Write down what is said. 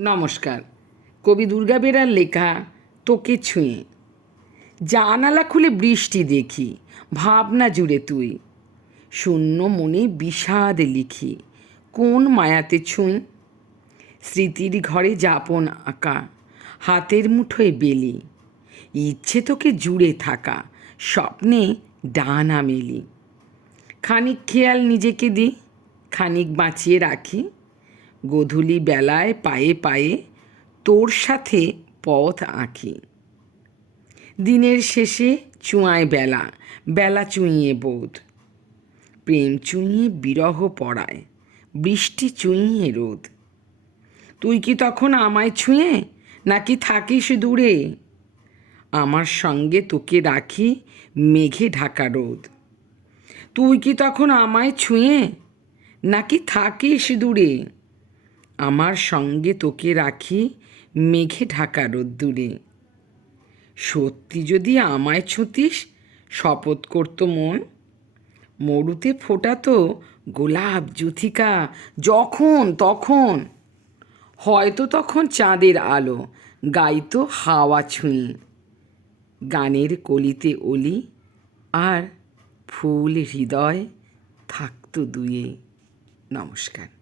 নমস্কার। কবি দুর্গা বেরার লেখা তোকে ছুঁয়ে। জানালা খুলে বৃষ্টি দেখি, ভাবনা জুড়ে তুই। শূন্য মনে বিষাদ লিখি, কোন মায়াতে ছুঁই। স্মৃতির ঘরে যাপন আঁকা, হাতের মুঠোয় বেলি। ইচ্ছে তোকে জুড়ে থাকা, স্বপ্নে ডানা মেলি। খানিক খেয়াল নিজেকে দিই, খানিক বাঁচিয়ে রাখি। গোধূলি বেলায় পায়ে পায়ে তোর সাথে পথ আঁকি। দিনের শেষে চুঁয়ায় বেলা, বেলা চুঁইয়ে বোধ। প্রেম চুঁইয়ে বিরহ পড়ায়, বৃষ্টি চুঁইয়ে রোদ। তুই কি তখন আমায় ছুঁয়ে, নাকি থাকিস দূরে? আমার সঙ্গে তোকে রাখি মেঘে ঢাকা রোদ। তুই কি তখন আমায় ছুঁয়ে, নাকি থাকিস দূরে? আমার সঙ্গে তোকে রাখি মেঘে ঢাকা রোদ্দুরে। সত্যি যদি আমায় ছুঁতিস, শপথ করতো মন। মরুতে ফোটাতো গোলাপ যুথিকা যখন তখন। হয়তো তখন চাঁদের আলো গাইতো হাওয়া ছুঁয়ে। গানের কলিতে অলি আর ফুল হৃদয় থাকতো দুয়ে। নমস্কার।